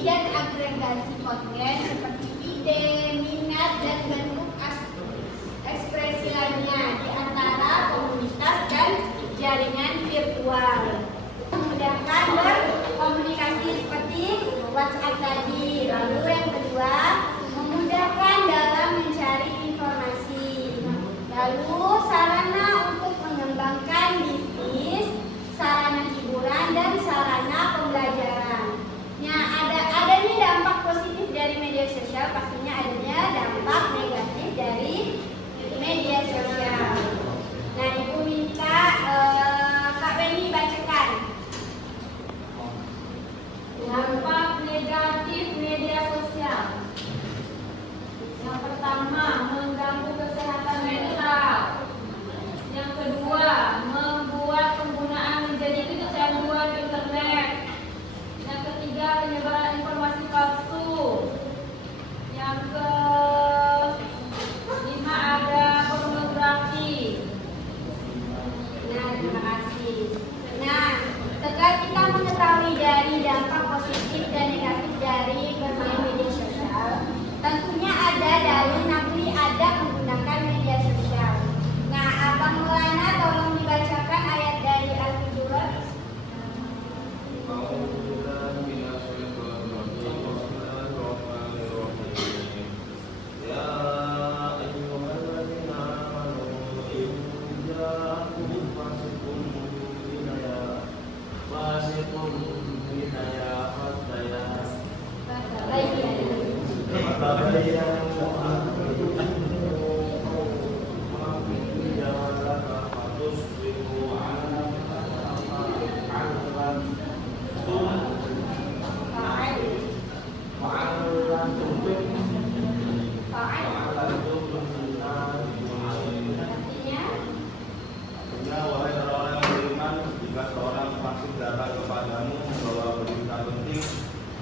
dan agregasi konten seperti ide, minat, dan bentuk ekspresi lainnya di antara komunitas dan jaringan virtual. Memudahkan berkomunikasi seperti WhatsApp tadi. Lalu yang kedua, memudahkan dalam mencari informasi. Lalu sarana untuk mengembangkan bisnis, sarana hiburan, dan sarana pembelajaran. Nah, adanya dampak positif dari media sosial, pastinya adanya dampak negatif dari media sosial. Nah, Ibu minta Kak Beni bacakan. Dampak negatif media sosial. Yang pertama, mengganggu kesehatan mental. Yang kedua, membuat penggunaan menjadi kecanduan internet. Yang ketiga, penyebaran informasi palsu. Yang kelima, ada pornografi. Nah, terima kasih. Nah, setelah kita mengetahui dari dampak positif dan negatif dari bermain media sosial, tentunya ada dalil nafli ada menggunakan media sosial. Nah, Abang Maulana tolong dibacakan ayat dari Al-Hujurat.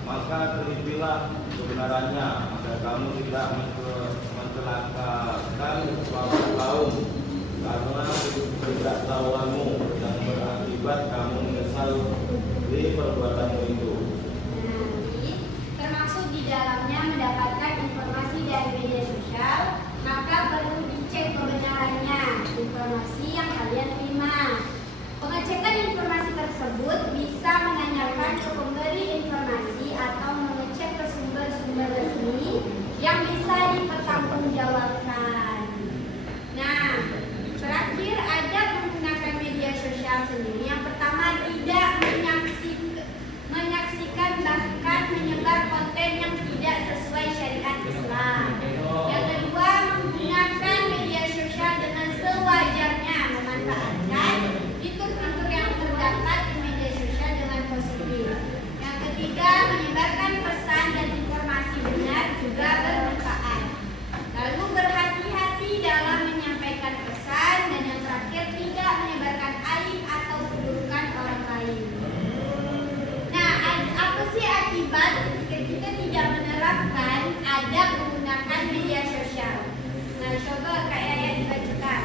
Maka telitilah kebenarannya agar kamu tidak mencelakakan suatu kaum karena ketidaktahuanmu yang berakibat kamu menyesal di perbuatanmu itu. Termasuk di dalamnya mendapatkan informasi dari media sosial, maka perlu dicek kebenarannya informasi yang kalian terima. Pengecekan informasi tersebut bisa menanyakan ke pemberi informasi atau mengecek ke sumber-sumber resmi yang bisa dipertanggungjawabkan. Nah, terakhir ada menggunakan media sosial sendiri. Yang pertama, tidak menyaksikan bahkan menyebar konten yang tidak sesuai syariat Islam. Yang kedua, menggunakan media sosial dengan sewajarnya, memanfaatkan fitur-fitur yang terdapat di media sosial dengan positif. Yang ketiga, menyebarkan pesan dan informasi benar juga bermanfaat. Lalu berhati-hati dalam menyampaikan pesan, dan yang terakhir tidak menyebarkan aib atau keburukan orang lain. Nah, apa sih akibat ketika kita tidak menerapkan adab menggunakan media sosial? Nah, coba Kak Yaya dibacakan.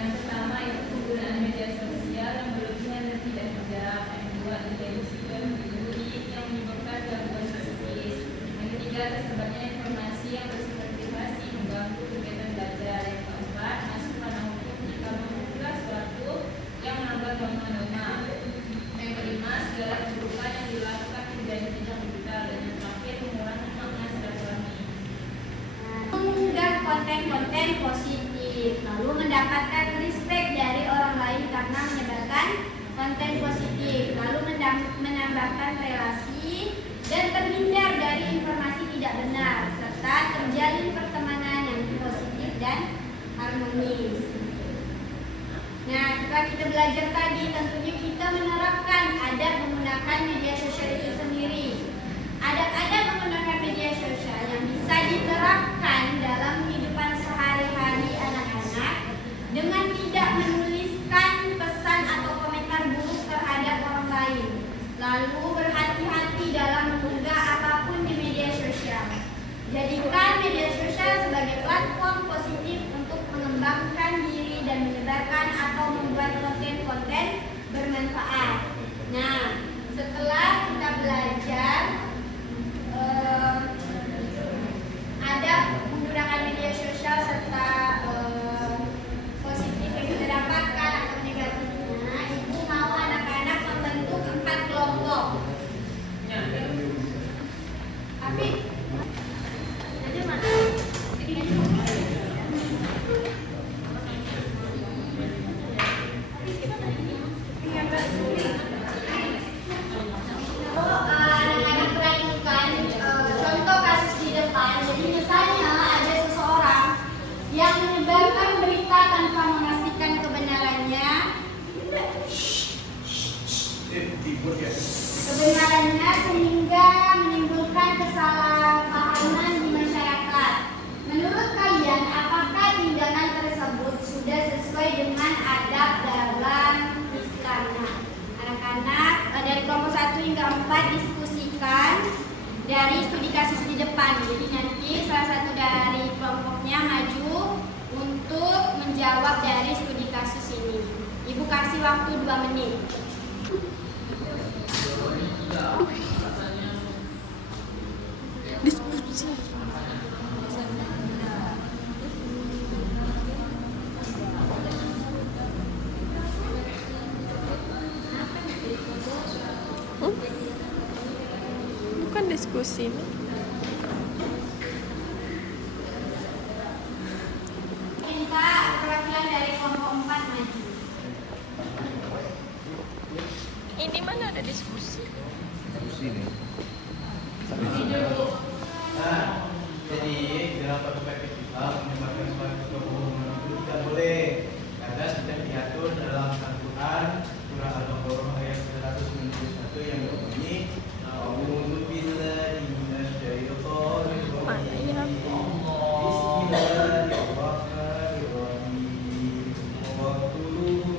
Yang pertama itu penggunaan media sosial yang berlebihan dan tidak bijak. Yang kedua, intensi dan menjadi yang menyebabkan gangguan psikis. Yang ketiga, tersebarnya informasi yang bersifat privasi mengganggu kegiatan belajar. Yang keempat, masuk ranah hukum jika mengunggah sesuatu yang melanggar bangunan norma. Yang kelima, segala keburukan yang dilakukan menjadi tidak digital. Dan yang terakhir, mengurangi makna silaturahmi. Mengunggah konten-konten positif, lalu mendapatkan respect dari orang lain karena menyebarkan konten positif, lalu menambahkan relasi dan terhindar dari informasi tidak benar, serta terjalin pertemanan yang positif dan harmonis. Nah, setelah kita belajar tadi, tentunya kita menerapkan adab menggunakan media sosial itu sendiri. Adab-adab menggunakan media sosial yang bisa diterapkan dalam kehidupan sehari-hari anak-anak dengan tidak menuliskan pesan atau komentar buruk terhadap orang lain. Lalu berhati-hati dalam mengunggah apapun di media sosial. Jadikan media sosial sebagai platform positif untuk mengembangkan diri dan menyebarkan atau membuat konten-konten bermanfaat. Nah, setelah kita belajar kebenarannya sehingga menimbulkan kesalahpahaman di masyarakat. Menurut kalian, apakah tindakan tersebut sudah sesuai dengan adab dalam Islam? Nah, anak-anak dari kelompok 1 hingga 4 diskusikan dari studi kasus di depan. Jadi nanti salah satu dari kelompoknya maju untuk menjawab dari studi kasus ini. Ibu kasih waktu 2 menit. Diskusi. Bukan diskusi nih. Minta perwakilan dari kelompok 4 maju. Ini mana ada diskusi? Nah, jadi dalam perspektif Islam menyebarkan suatu kebohongan itu tidak boleh karena sudah diatur dalam Al-Quran surah Al-Baqarah ayat 191 yang berbunyi A'udzu billahi minasyaitonir rajim. Bismillahirrahmanirrahim. Waqtuluhum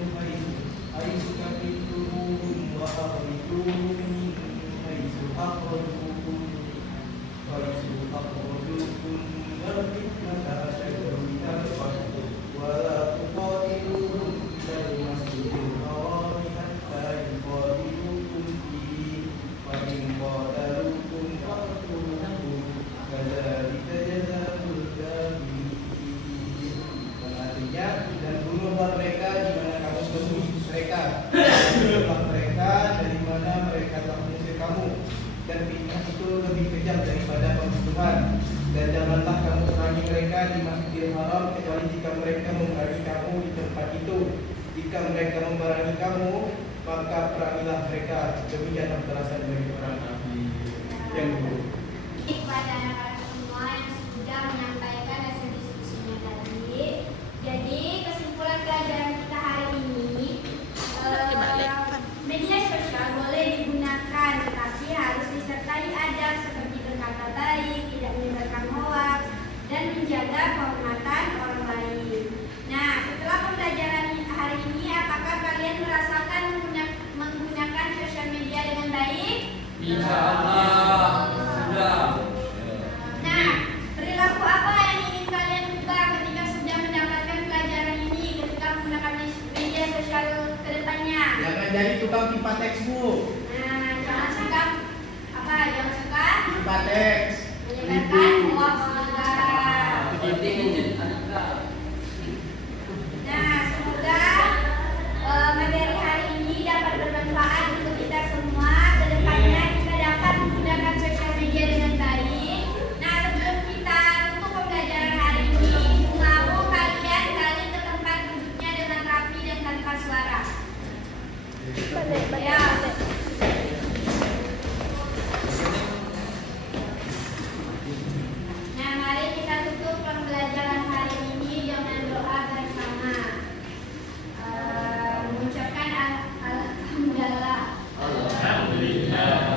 haitsu kafirtumuhum wa akhrijuhum min haitsu akhrajukum dan bunuhlah mereka di mana kamu temui mereka, bunuhlah mereka dari mana mereka telah mengusir kamu, dan fitnah itu lebih kejam daripada pembunuhan. Dan janganlah kamu perangi mereka di Masjidil Haram kecuali jika mereka memerangi kamu di tempat itu. Jika mereka memerangi kamu, maka perangilah mereka. Demikian balasan bagi orang kafir. Yang dulu. Kepada anak-anak semua yang sudah menyampaikan hasil diskusinya tadi. Jadi kesimpulan pelajaran kita hari ini, media sosial boleh digunakan, tetapi harus disertai adab seperti berkata baik, tidak menyebarkan hoaks, dan menjaga kehormatan orang lain. Nah, setelah pembelajaran hari ini, apakah kalian merasakan menggunakan sosial media dengan baik? Insyaallah sudah. Nah, perilaku apa yang ingin kalian ubah ketika sudah mendapatkan pelajaran ini, ketika menggunakan media sosial ke depannya? Jangan jadi tukang pipa textbook. Nah, jangan suka apa? Jangan suka Pipa teks. menyebarkan hoaks juga. Penting menjadi anak. Nah, semoga materi hari ini dapat bermanfaat untuk kita semua. Kedepannya kita dapat menggunakan sosial media dengan baik. Nah, sebelum kita tutup pembelajaran hari ini, mau kalian balik ke tempat duduknya dengan rapi dan tanpa suara. Balik, balik, Ya. balik. Nah, mari kita tutup pembelajaran hari ini dengan doa bersama. Mengucapkan alhamdulillah. Alhamdulillah.